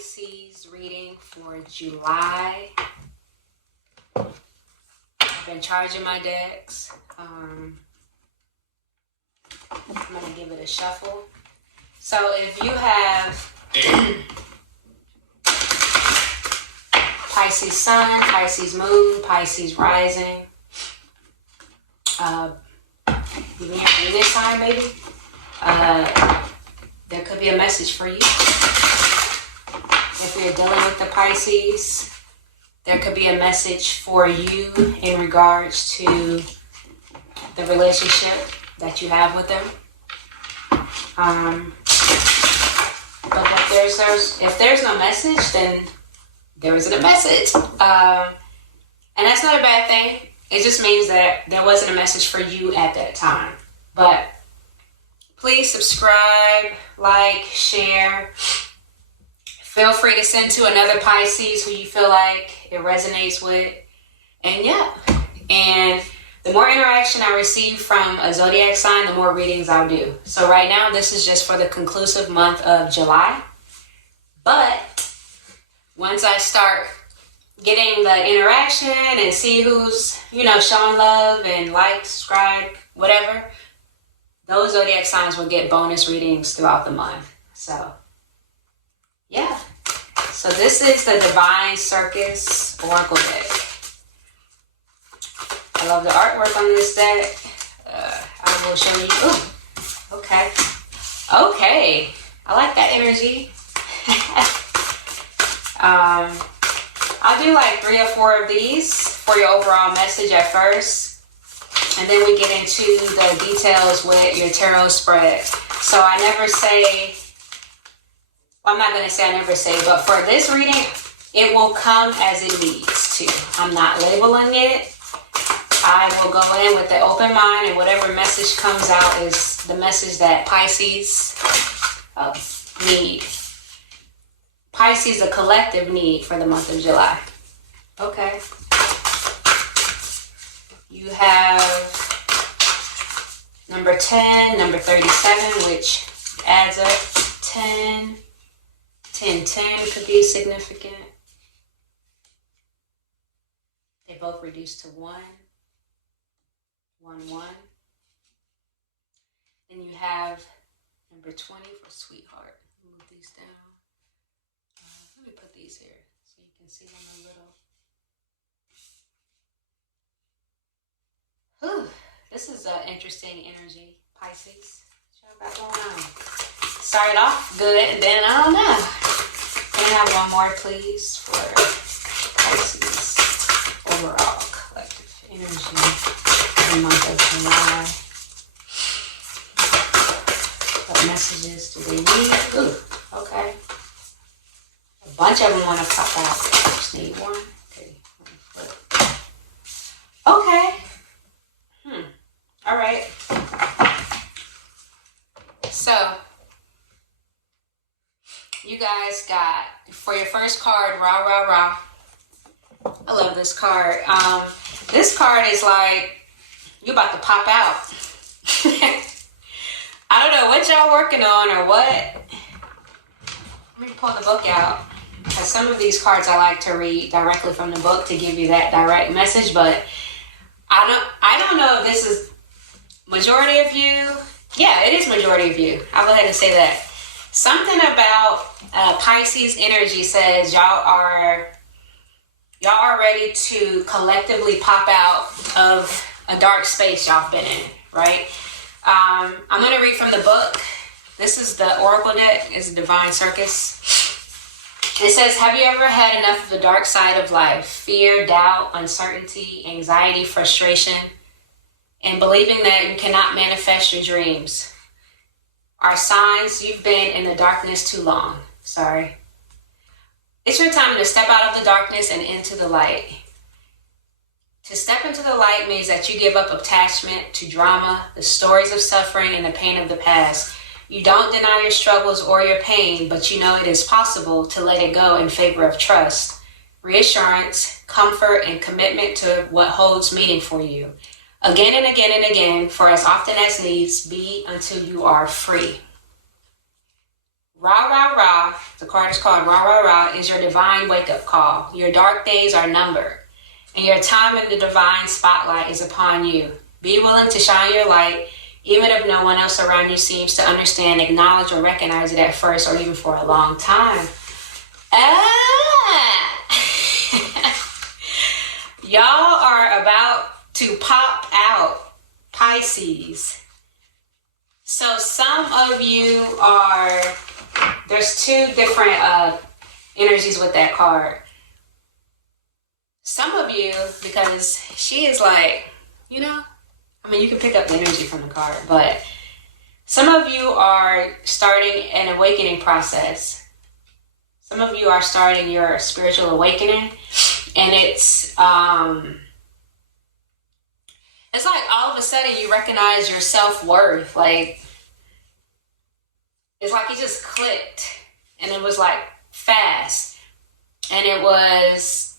Pisces reading for July. I've been charging my decks. I'm going to give it a shuffle. So if you have Pisces Sun, Pisces Moon, Pisces Rising, even your Venus sign maybe, there could be a message for you. If you're dealing with the Pisces, there could be a message for you in regards to the relationship that you have with them. But if there's no message, then there isn't a message. And that's not a bad thing. It just means that there wasn't a message for you at that time. But please subscribe, like, share. Feel free to send to another Pisces who you feel like it resonates with. And yeah, and the more interaction I receive from a zodiac sign, the more readings I'll do. So right now, this is just for the conclusive month of July. But once I start getting the interaction and see who's, showing love and like, subscribe, whatever, those zodiac signs will get bonus readings throughout the month. So yeah. So this is the Divine Circus Oracle deck. I love the artwork on this deck. I will show you. Ooh, okay. Okay. I like that energy. I'll do like 3 or 4 of these for your overall message at first. And then we get into the details with your tarot spread. So I never say, well, I'm not going to say I never say, but for this reading, it will come as it needs to. I'm not labeling it. I will go in with the open mind, and whatever message comes out is the message that Pisces need. Pisces, a collective need for the month of July. Okay. You have number 10, number 37, which adds up 10. 10 could be significant. They both reduce to 1. 1, 1. Then you have number 20 for sweetheart. Move these down. Let me put these here so you can see them a little. Whew. This is an interesting energy, Pisces. What y'all got going on? Started off good, then I don't know. Can I have one more, please, for Pisces overall collective energy for the month of July? What messages do they need? Ooh, okay. A bunch of them want to pop out. Just need one. Okay. Okay. All right. So, you guys got, for your first card, rah, rah, rah. I love this card. This card is like, you about to pop out. I don't know what y'all working on or what. Let me pull the book out. Because some of these cards I like to read directly from the book to give you that direct message, but I don't know if this is majority of you. Yeah, it is majority of you. I'll go ahead and say that. Something about Pisces energy says y'all are ready to collectively pop out of a dark space y'all been in, right? I'm going to read from the book. This is the Oracle deck. It's a Divine Circus. It says, have you ever had enough of the dark side of life? Fear, doubt, uncertainty, anxiety, frustration, and believing that you cannot manifest your dreams are signs you've been in the darkness too long. Sorry. It's your time to step out of the darkness and into the light. To step into the light means that you give up attachment to drama, the stories of suffering, and the pain of the past. You don't deny your struggles or your pain, but you know it is possible to let it go in favor of trust, reassurance, comfort, and commitment to what holds meaning for you. Again and again and again, for as often as needs be, until you are free. Ra Ra Ra, the card is called Ra Ra Ra, is your divine wake-up call. Your dark days are numbered, and your time in the divine spotlight is upon you. Be willing to shine your light, even if no one else around you seems to understand, acknowledge, or recognize it at first, or even for a long time. Y'all are about to pop out, Pisces. So some of you are, there's two different energies with that card. Some of you, because she is like, you know, I mean, you can pick up the energy from the card, but some of you are starting an awakening process. Some of you are starting your spiritual awakening, and it's like all of a sudden you recognize your self-worth. Like, it's like it just clicked, and it was like fast, and it was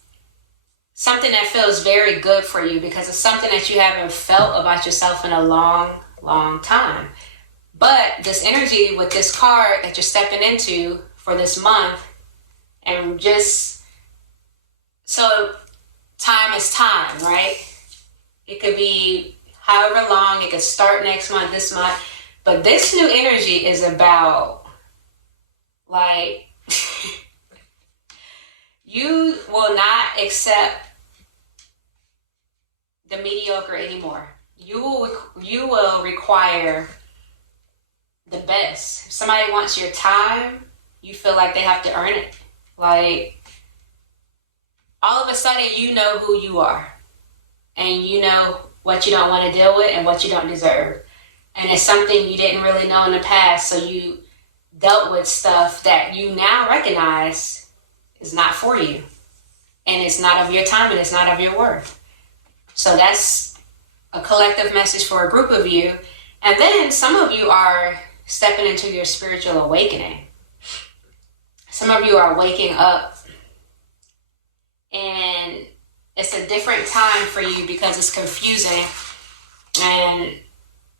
something that feels very good for you because it's something that you haven't felt about yourself in a long, long time. But this energy with this card that you're stepping into for this month, and just, so time is time, right? It could be however long, it could start next month, this month, but this new energy is about, like, you will not accept the mediocre anymore. You will require the best. If somebody wants your time, you feel like they have to earn it. Like, all of a sudden you know who you are, and you know what you don't want to deal with and what you don't deserve. And it's something you didn't really know in the past, so you dealt with stuff that you now recognize is not for you, and it's not of your time, and it's not of your worth. So that's a collective message for a group of you. And then some of you are stepping into your spiritual awakening. Some of you are waking up, and it's a different time for you because it's confusing and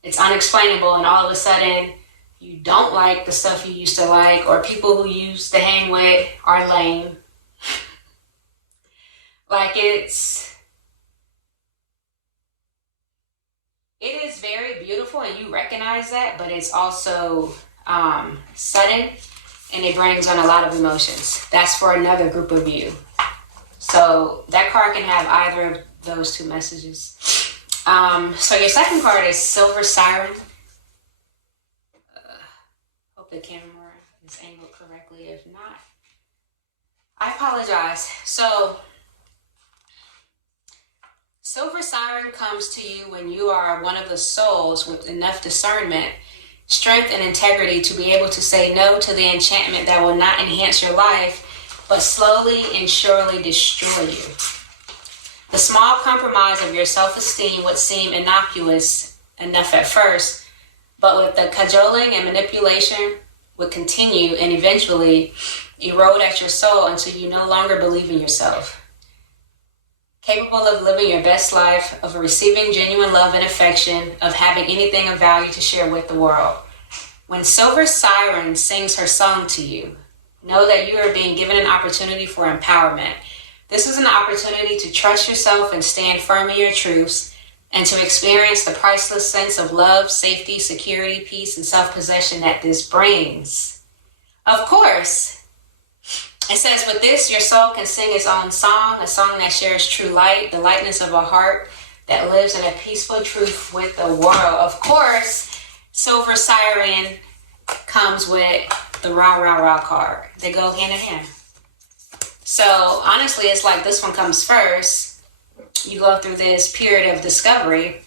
it's unexplainable, and all of a sudden you don't like the stuff you used to like, or people who you used to hang with are lame. Like, it is very beautiful, and you recognize that, but it's also sudden, and it brings on a lot of emotions. That's for another group of you. So that card can have either of those two messages. So your second card is Silver Siren. Hope the camera is angled correctly. If not, I apologize. So Silver Siren comes to you when you are one of the souls with enough discernment, strength, and integrity to be able to say no to the enchantment that will not enhance your life, but slowly and surely destroy you. The small compromise of your self-esteem would seem innocuous enough at first, but with the cajoling and manipulation would continue and eventually erode at your soul until you no longer believe in yourself. Capable of living your best life, of receiving genuine love and affection, of having anything of value to share with the world. When Silver Siren sings her song to you, know that you are being given an opportunity for empowerment. This is an opportunity to trust yourself and stand firm in your truths, and to experience the priceless sense of love, safety, security, peace, and self-possession that this brings. Of course, it says, with this, your soul can sing its own song, a song that shares true light, the lightness of a heart that lives in a peaceful truth with the world. Of course, Silver Siren comes with the Ra Ra Ra card. They go hand in hand. So honestly, it's like this one comes first. You go through this period of discovery,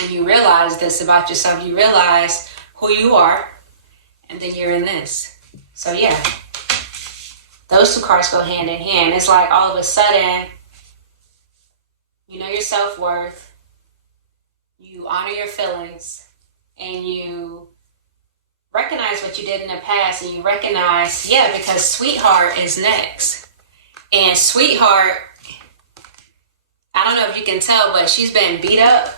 and you realize this about yourself. You realize who you are, and then you're in this. So yeah. Those two cards go hand in hand. It's like all of a sudden, you know your self-worth, you honor your feelings, and you recognize what you did in the past, and you recognize, yeah, because Sweetheart is next. And Sweetheart, I don't know if you can tell, but she's been beat up.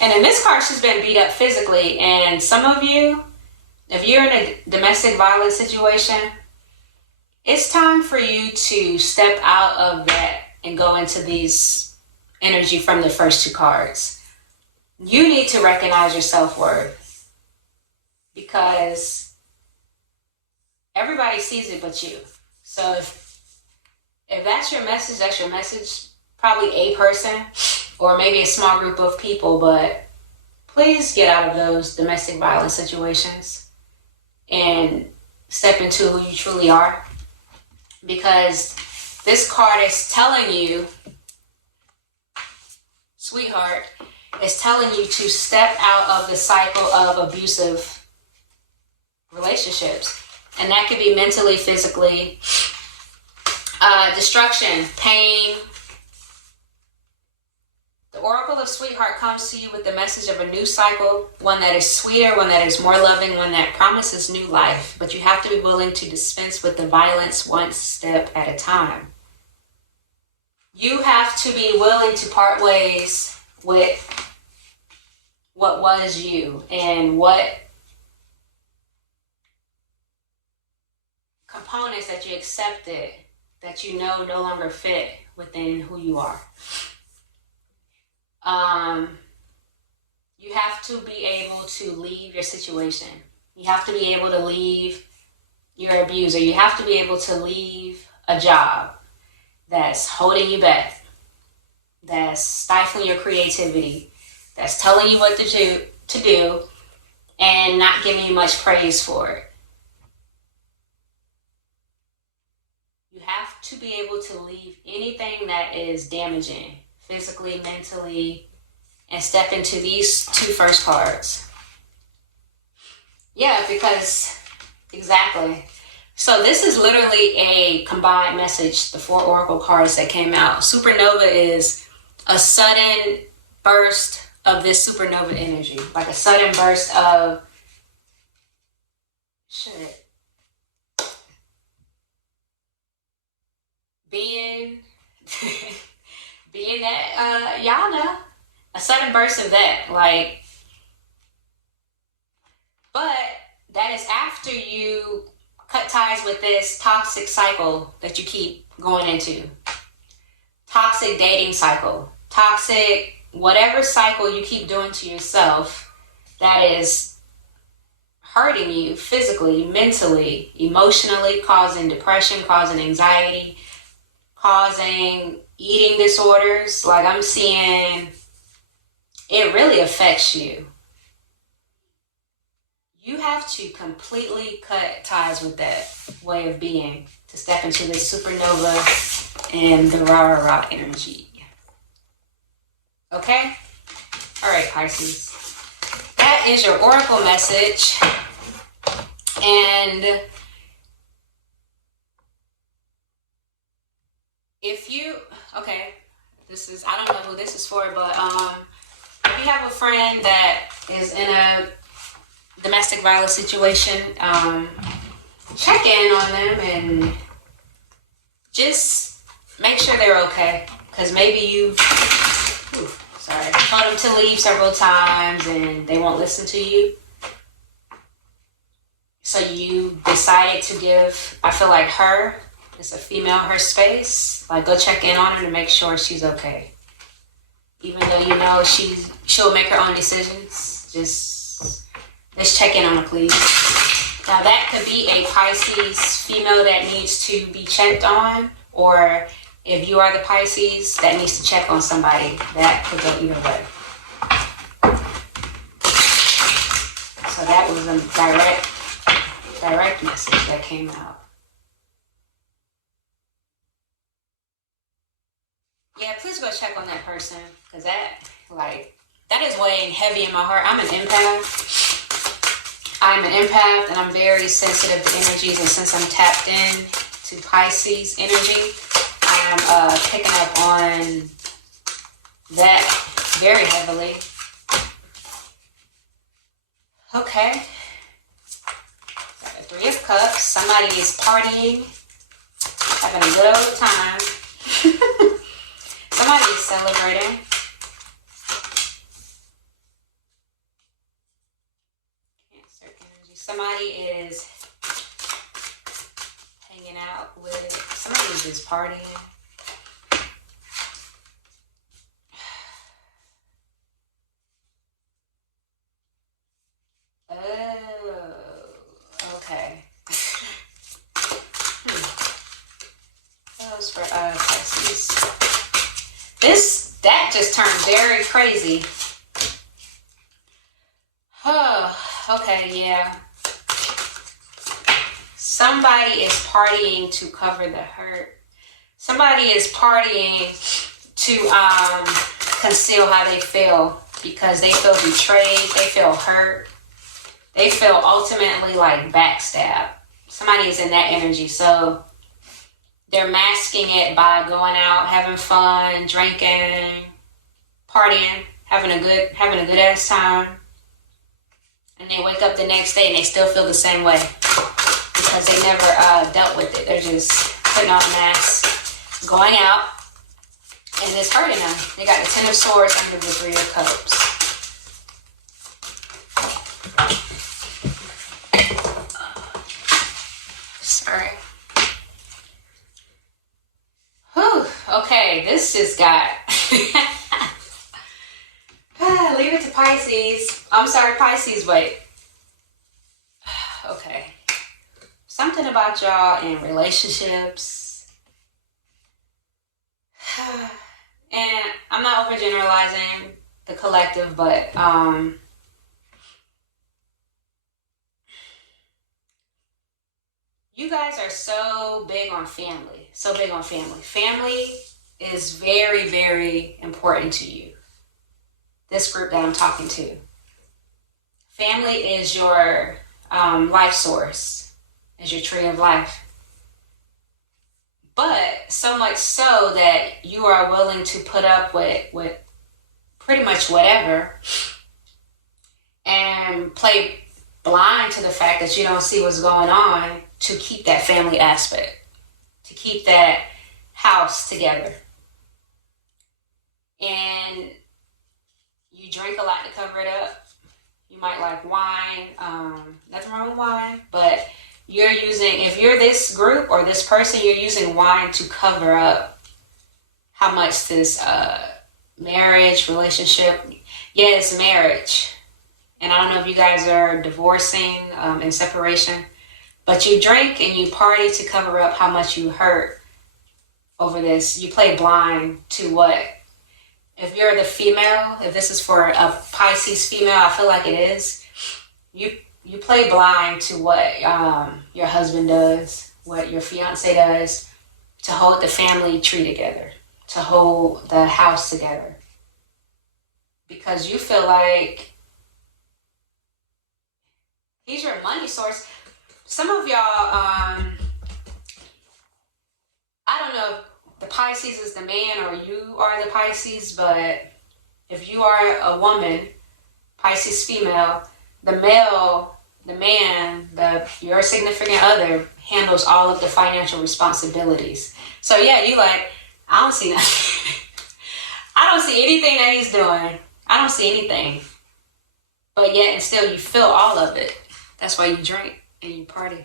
And in this card, she's been beat up physically. And some of you, if you're in a domestic violence situation, it's time for you to step out of that and go into these energy from the first two cards. You need to recognize your self-worth, because everybody sees it but you. So if that's your message, that's your message. Probably a person or maybe a small group of people, but please get out of those domestic violence situations and step into who you truly are. Because this card is telling you, sweetheart, is telling you to step out of the cycle of abusive relationships. And that could be mentally, physically, destruction, pain. The Oracle of Sweetheart comes to you with the message of a new cycle, one that is sweeter, one that is more loving, one that promises new life. But you have to be willing to dispense with the violence one step at a time. You have to be willing to part ways with what was you and what components that you accepted that you know no longer fit within who you are. You have to be able to leave your situation. You have to be able to leave your abuser. You have to be able to leave a job that's holding you back, that's stifling your creativity, that's telling you what to do and not giving you much praise for it. You have to be able to leave anything that is damaging, physically, mentally, and step into these two first cards. Yeah, because, exactly. So this is literally a combined message, the 4 oracle cards that came out. Supernova is a sudden burst of this supernova energy, like a sudden burst of being that y'all know, a sudden burst of that, like, but that is after you cut ties with this toxic cycle that you keep going into. Toxic dating cycle, toxic whatever cycle you keep doing to yourself that is hurting you physically, mentally, emotionally, causing depression, causing anxiety, causing eating disorders. Like, I'm seeing it really affects you. You have to completely cut ties with that way of being to step into this supernova and the rah-rah-rah energy. Okay? All right, Pisces. That is your oracle message. And if you, okay, I don't know who this is for, but if you have a friend that is in a domestic violence situation, check in on them and just make sure they're okay. Because maybe you told them to leave several times and they won't listen to you. So you decided to give, I feel like her, it's a female, her space. Like, go check in on her to make sure she's okay. Even though you know she'll make her own decisions, let's check in on her, please. Now, that could be a Pisces female that needs to be checked on, or if you are the Pisces that needs to check on somebody, that could go either way. So that was a direct message that came out. Yeah, please go check on that person, because that is weighing heavy in my heart. I'm an empath, and I'm very sensitive to energies, and since I'm tapped in to Pisces energy, I'm picking up on that very heavily. Okay. Got the 3 of Cups. Somebody is partying, having a good old time. Somebody is celebrating. Cancer Somebody is hanging out with, somebody is just partying. Oh, okay. Those for Pisces. That just turned very crazy. Oh, okay, yeah. Somebody is partying to cover the hurt. Somebody is partying to conceal how they feel because they feel betrayed, they feel hurt, they feel ultimately like backstabbed. Somebody is in that energy, so they're masking it by going out, having fun, drinking, partying, having a good ass time, and they wake up the next day and they still feel the same way because they never dealt with it. They're just putting on a mask, going out, and it's hurting them. They got the Ten of Swords under the Three of Cups. Sorry. Whew. Okay, this just got... Leave it to Pisces. I'm sorry, Pisces, wait. Okay. Something about y'all in relationships. And I'm not overgeneralizing the collective, but you guys are so big on family. So big on family. Family is very, very important to you. This group that I'm talking to. Family is your life source, is your tree of life. But so much so that you are willing to put up with pretty much whatever and play blind to the fact that you don't see what's going on to keep that family aspect, to keep that house together. And you drink a lot to cover it up. You might like wine. Nothing wrong with wine. But you're using, if you're this group or this person, you're using wine to cover up how much this marriage, relationship, yeah, it's marriage. And I don't know if you guys are divorcing, in separation. But you drink and you party to cover up how much you hurt over this. You play blind to what. If you're the female, if this is for a Pisces female, I feel like it is. You play blind to what your husband does, what your fiance does, to hold the family tree together, to hold the house together. Because you feel like he's your money source. Some of y'all, I don't know if the Pisces is the man or you are the Pisces, but if you are a woman, Pisces female, the male, the man, your significant other handles all of the financial responsibilities. So yeah, you like, I don't see nothing. I don't see anything that he's doing. I don't see anything. But yet and still you feel all of it. That's why you drink and you party.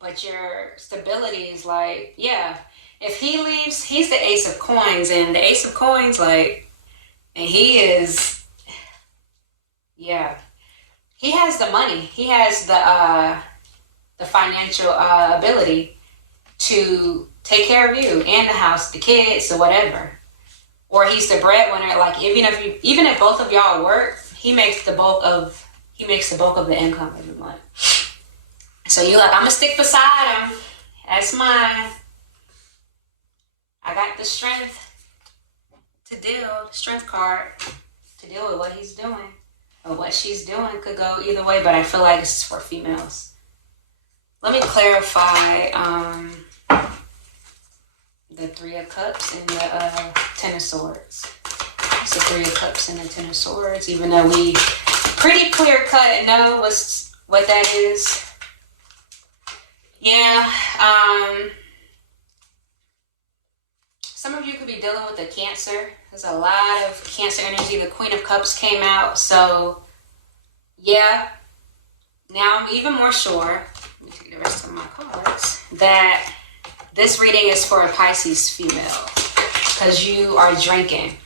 But your stability is like, yeah, if he leaves, he's the Ace of Coins. And the Ace of Coins, like, and he is, yeah, he has the money. He has the financial ability to take care of you and the house, the kids, or whatever. Or he's the breadwinner. Like, even if both of y'all work, he makes the bulk of the income every month. So you're like, I'm going to stick beside him. That's mine. I got the strength strength card to deal with what he's doing. Or what she's doing could go either way, but I feel like this is for females. Let me clarify the Three of Cups and the Ten of Swords. It's the Three of Cups and the Ten of Swords, even though we pretty clear cut and know what that is. Yeah, Some of you could be dealing with a Cancer. There's a lot of Cancer energy. The Queen of Cups came out. So, yeah. Now I'm even more sure, let me take the rest of my cards, that this reading is for a Pisces female. Because you are drinking.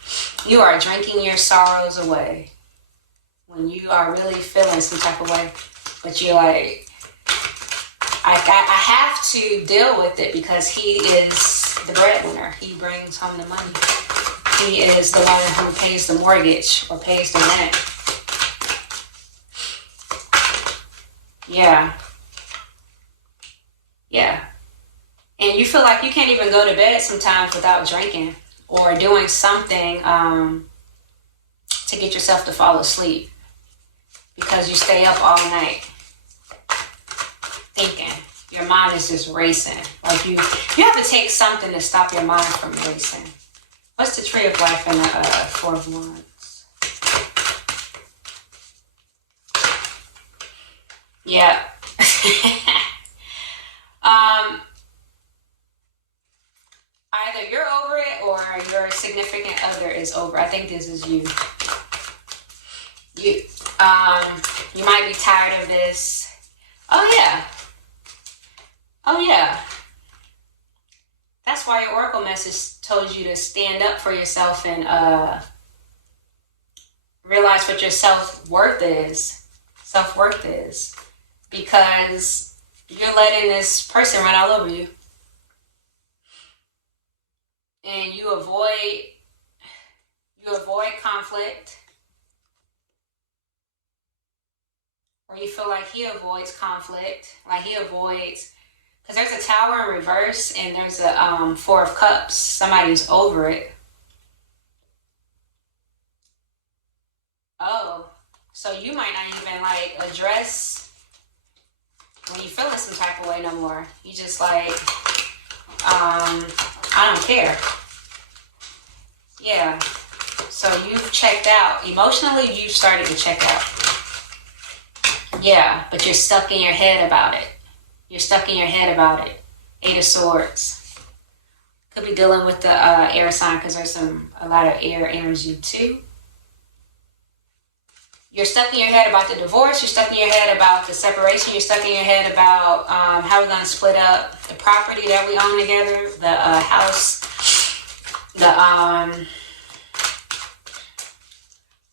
You are drinking your sorrows away. When you are really feeling some type of way. But you're like, I have to deal with it because he is the breadwinner. He brings home the money. He is the one who pays the mortgage or pays the rent. Yeah. Yeah. And you feel like you can't even go to bed sometimes without drinking or doing something to get yourself to fall asleep because you stay up all night thinking. Your mind is just racing. Like you have to take something to stop your mind from racing. What's the Tree of Life and the Four of Wands? Yeah. Either you're over it or your significant other is over. I think this is you. You might be tired of this. Oh yeah. Oh yeah. That's why your Oracle message told you to stand up for yourself and realize what your self-worth is. Self-worth is. Because you're letting this person run all over you. And you avoid conflict. Or you feel like he avoids conflict. Like he avoids, because there's a Tower in reverse and there's a Four of Cups. Somebody's over it. Oh, so you might not even like address when you feeling some type of way no more. You just like, I don't care. Yeah. So you've checked out. Emotionally, you've started to check out. Yeah, but you're stuck in your head about it. You're stuck in your head about it. Eight of Swords. Could be dealing with the air sign because there's a lot of air energy too. You're stuck in your head about the divorce. You're stuck in your head about the separation. You're stuck in your head about how we're going to split up the property that we own together, the house,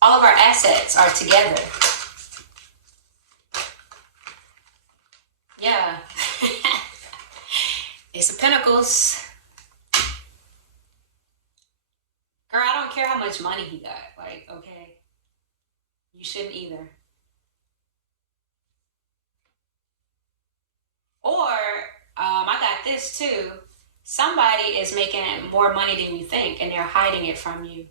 all of our assets are together. Yeah. It's the Pentacles. Girl, I don't care how much money he got. Like, okay. You shouldn't either. Or, I got this too. Somebody is making more money than you think and they're hiding it from you.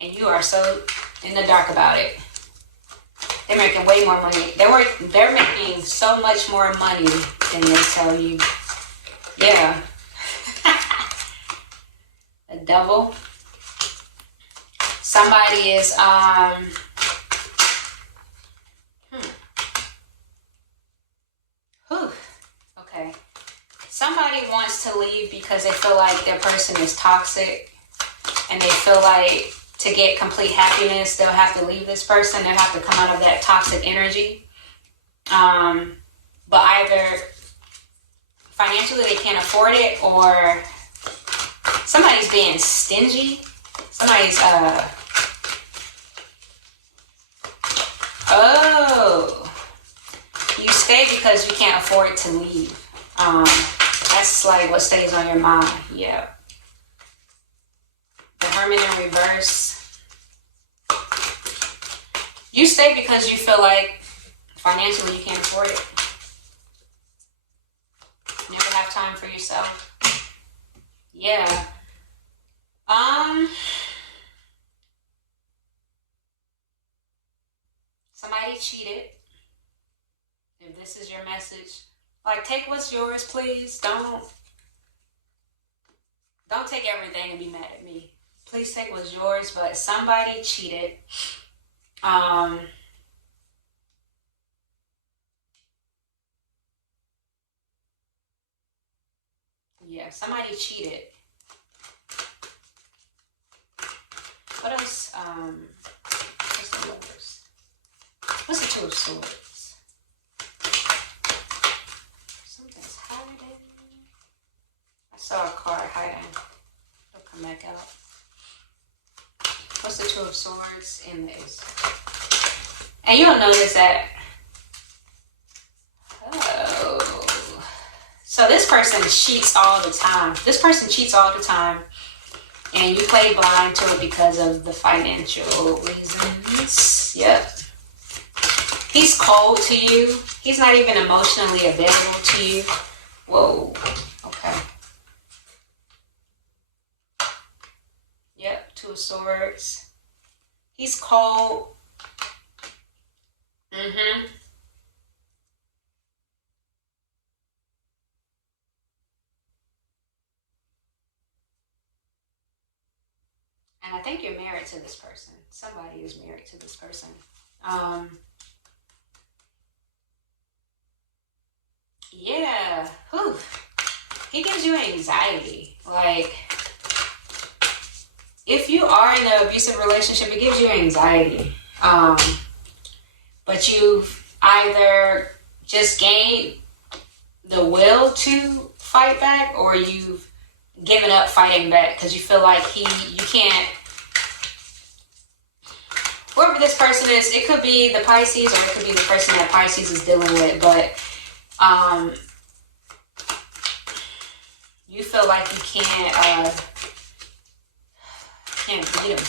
And you are so in the dark about it. They're making way more money. They're making so much more money than they tell you. Yeah. The Devil. Somebody is okay. Somebody wants to leave because they feel like their person is toxic and they feel like to get complete happiness, they'll have to leave this person. They'll have to come out of that toxic energy. But either financially they can't afford it or somebody's being stingy. Somebody's, oh, you stay because you can't afford to leave. That's like what stays on your mind. Yeah. The Hermit in reverse. You stay because you feel like financially you can't afford it. Never have time for yourself. Yeah. Somebody cheated. If this is your message, like, take what's yours, please. Don't take everything and be mad at me. Please take what's yours, but somebody cheated. Yeah, somebody cheated. What else? What's the numbers? What's the Two of Swords? Something's hiding. I saw a card hiding. It'll come back out. What's the Two of Swords in this? And you'll notice that. Oh. So this person cheats all the time. This person cheats all the time. And you play blind to it because of the financial reasons. Yep. He's cold to you. He's not even emotionally available to you. Whoa. Okay. Yep. Two of Swords. He's cold. Mm-hmm. And I think you're married to this person. Somebody is married to this person. Yeah. Whew. He gives you anxiety. Like, if you are in an abusive relationship, it gives you anxiety. But you've either just gained the will to fight back, or you've given up fighting back because you feel like you can't. Whoever this person is, it could be the Pisces or it could be the person that Pisces is dealing with, but you feel like you can't beat him.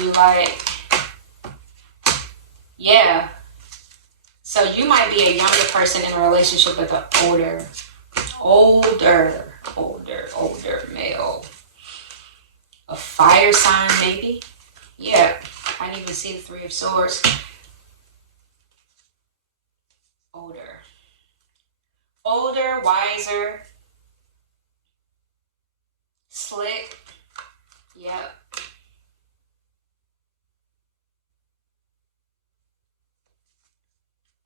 You like, yeah. So you might be a younger person in a relationship with an older male. A fire sign, maybe. Yeah, I didn't even see the Three of Swords. Older, wiser, slick. Yep.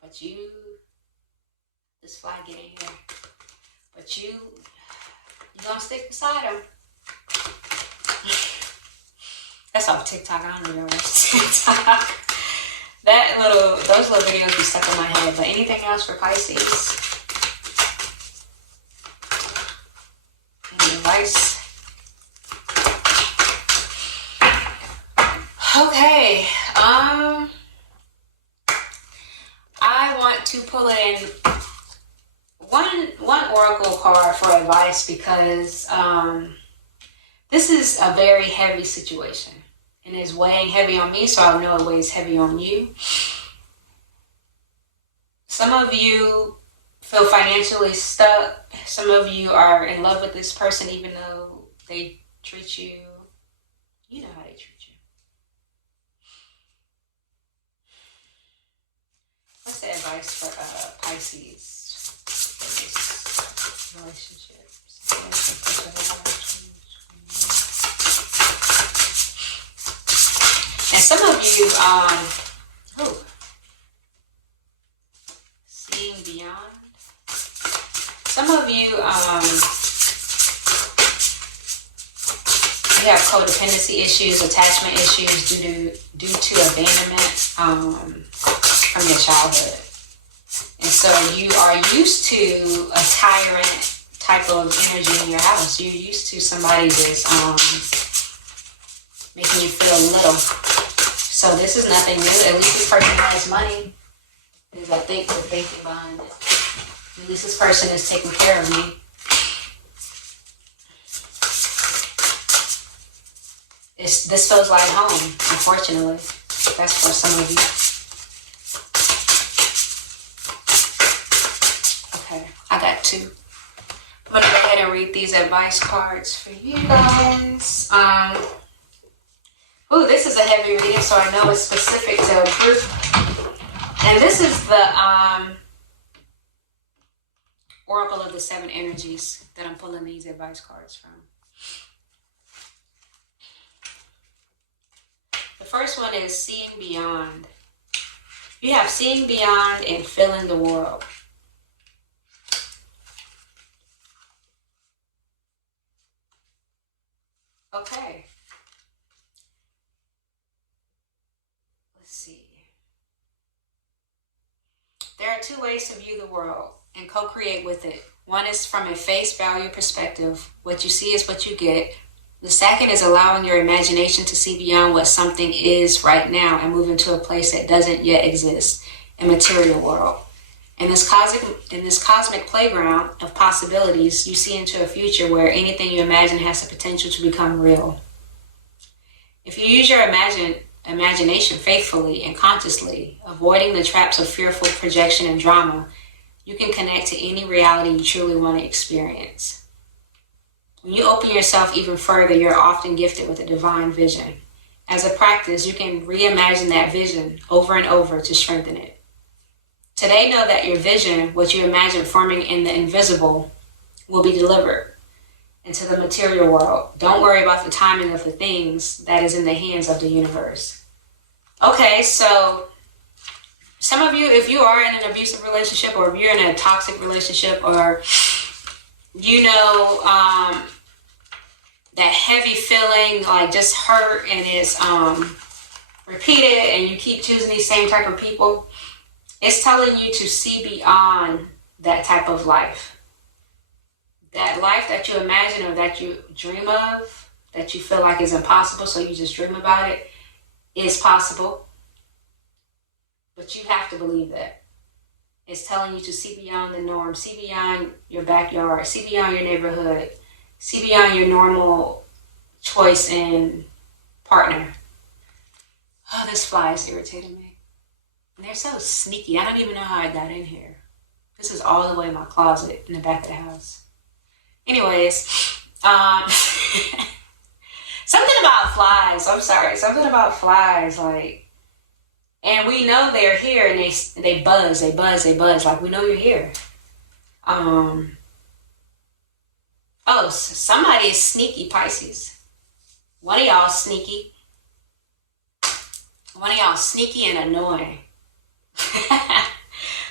But this fly get in here. But you gonna stick beside him. That's off TikTok. I don't even know what's TikTok. Those little videos be stuck in my head. But anything else for Pisces? Any advice? Okay. I want to pull in one oracle card for advice because this is a very heavy situation. And it's weighing heavy on me, so I know it weighs heavy on you. Some of you feel financially stuck. Some of you are in love with this person even though they treat you, you know how they treat you. What's the advice for Pisces for this relationship? And some of you, seeing beyond. Some of you, you have codependency issues, attachment issues due to abandonment from your childhood. And so you are used to a tyrant type of energy in your house. You're used to somebody that's making you feel little. So this is nothing new. At least this person has money. Is I think the thinking behind it. At least this person is taking care of me. This feels like home, unfortunately. That's for some of you. Okay, I got two. I'm gonna go ahead and read these advice cards for you guys. This is a heavy reading, so I know it's specific to a group. And this is the Oracle of the Seven Energies that I'm pulling these advice cards from. The first one is seeing beyond. You have seeing beyond and feeling the world. Okay. Let's see. There are two ways to view the world and co-create with it. One is from a face value perspective. What you see is what you get. The second is allowing your imagination to see beyond what something is right now and move into a place that doesn't yet exist, a material world. In this cosmic playground of possibilities, you see into a future where anything you imagine has the potential to become real. If you use your imagination faithfully and consciously, avoiding the traps of fearful projection and drama, you can connect to any reality you truly want to experience. When you open yourself even further, you're often gifted with a divine vision. As a practice, you can reimagine that vision over and over to strengthen it. Today, know that your vision, what you imagine forming in the invisible, will be delivered into the material world. Don't worry about the timing of the things that is in the hands of the universe. Okay, so some of you, if you are in an abusive relationship, or if you're in a toxic relationship, or that heavy feeling, like just hurt, and it's repeated, and you keep choosing these same type of people, it's telling you to see beyond that type of life. That life that you imagine or that you dream of, that you feel like is impossible, so you just dream about it, is possible. But you have to believe that. It's telling you to see beyond the norm, see beyond your backyard, see beyond your neighborhood, see beyond your normal choice in partner. Oh, this fly is irritating me. And they're so sneaky. I don't even know how I got in here. This is all the way in my closet in the back of the house. Anyways, something about flies. I'm sorry. Something about flies, like, and we know they're here, and they buzz. Like, we know you're here. Oh, somebody is sneaky, Pisces. One of y'all sneaky. One of y'all sneaky and annoying.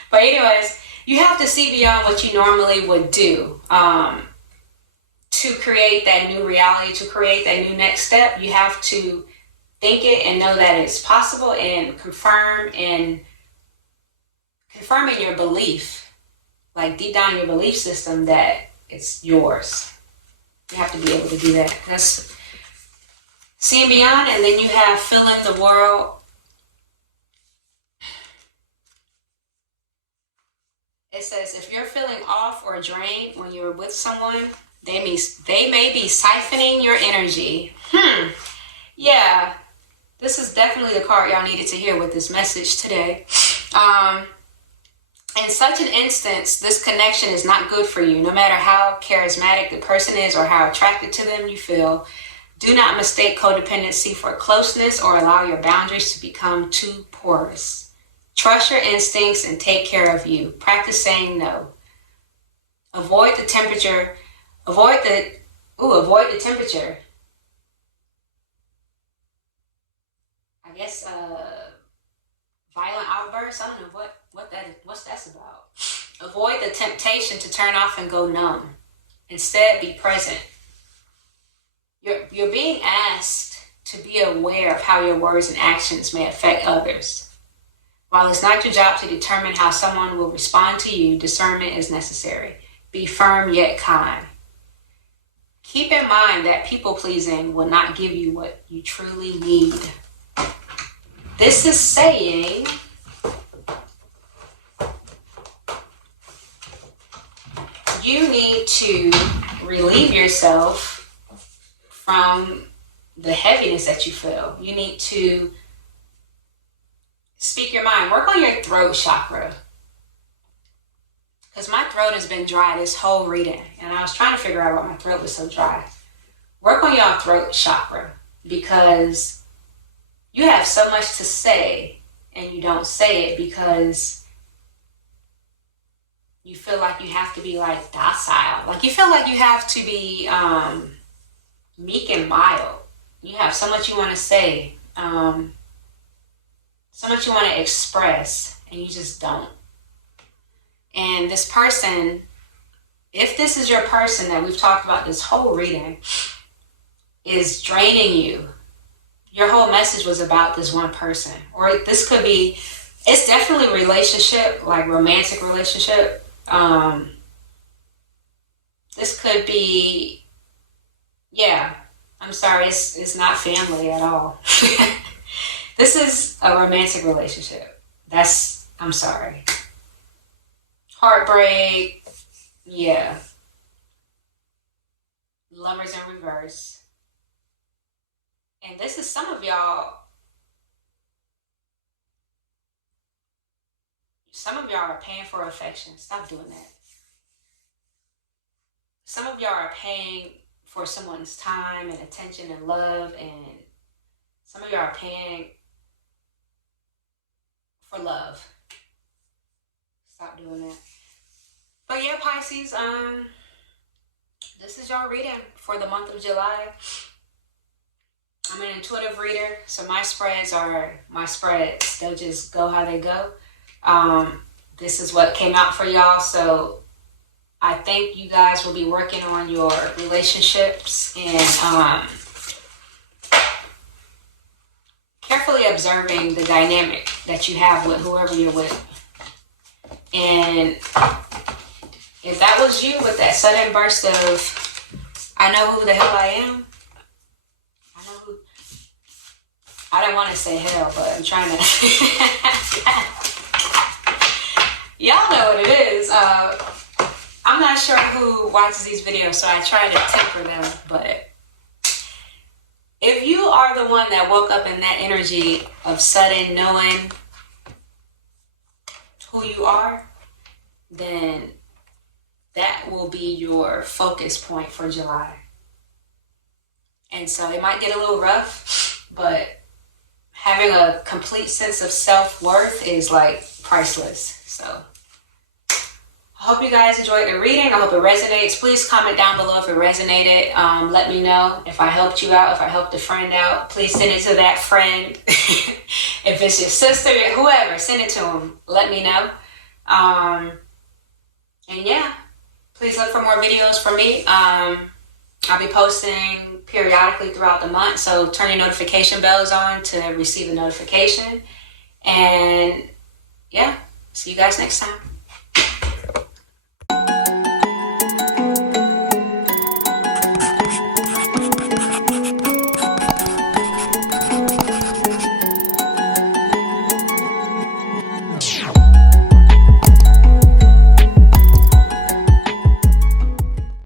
But anyways, you have to see beyond what you normally would do. To create that new reality, to create that new next step, you have to think it and know that it's possible, and confirming your belief, like deep down in your belief system, that it's yours. You have to be able to do that. That's seeing beyond. And then you have filling the world. It says if you're feeling off or drained when you're with someone, they may be siphoning your energy. Yeah, this is definitely the card y'all needed to hear with this message today. In such an instance, this connection is not good for you, no matter how charismatic the person is or how attracted to them you feel. Do not mistake codependency for closeness or allow your boundaries to become too porous. Trust your instincts and take care of you. Practice saying no. Avoid the temperature. Avoid the temperature. I guess violent outbursts. I don't know what's that's about. Avoid the temptation to turn off and go numb. Instead, be present. You're being asked to be aware of how your words and actions may affect others. While it's not your job to determine how someone will respond to you, discernment is necessary. Be firm yet kind. Keep in mind that people-pleasing will not give you what you truly need. This is saying you need to relieve yourself from the heaviness that you feel. You need to speak your mind. Work on your throat chakra. Because my throat has been dry this whole reading. And I was trying to figure out why my throat was so dry. Work on your throat chakra. Because you have so much to say and you don't say it because you feel like you have to be like docile. Like you feel like you have to be meek and mild. You have so much you want to say. So much you want to express and you just don't. And this person, if this is your person that we've talked about this whole reading, is draining you, your whole message was about this one person. Or this could be, it's definitely relationship, like romantic relationship. This could be, yeah, I'm sorry, it's not family at all. This is a romantic relationship. I'm sorry. Heartbreak, yeah. Lovers in reverse. And this is some of y'all are paying for affection. Stop doing that. Some of y'all are paying for someone's time and attention and love, and some of y'all are paying for love. Stop doing that. But yeah, Pisces, this is your reading for the month of July. I'm an intuitive reader, so my spreads are my spreads. They'll just go how they go. This is what came out for y'all, so I think you guys will be working on your relationships and carefully observing the dynamic that you have with whoever you're with. And if that was you with that sudden burst of, I know who the hell I am. I don't want to say hell, but I'm trying to. Y'all know what it is. I'm not sure who watches these videos, so I try to temper them. But if you are the one that woke up in that energy of sudden knowing who you are, then that will be your focus point for July. And so it might get a little rough, but having a complete sense of self-worth is like priceless. So I hope you guys enjoyed the reading. I hope it resonates. Please comment down below if it resonated. Let me know if I helped you out, if I helped a friend out. Please send it to that friend. If it's your sister, whoever, send it to them. Let me know. And yeah, please look for more videos from me. I'll be posting periodically throughout the month, so turn your notification bells on to receive a notification. And yeah, see you guys next time.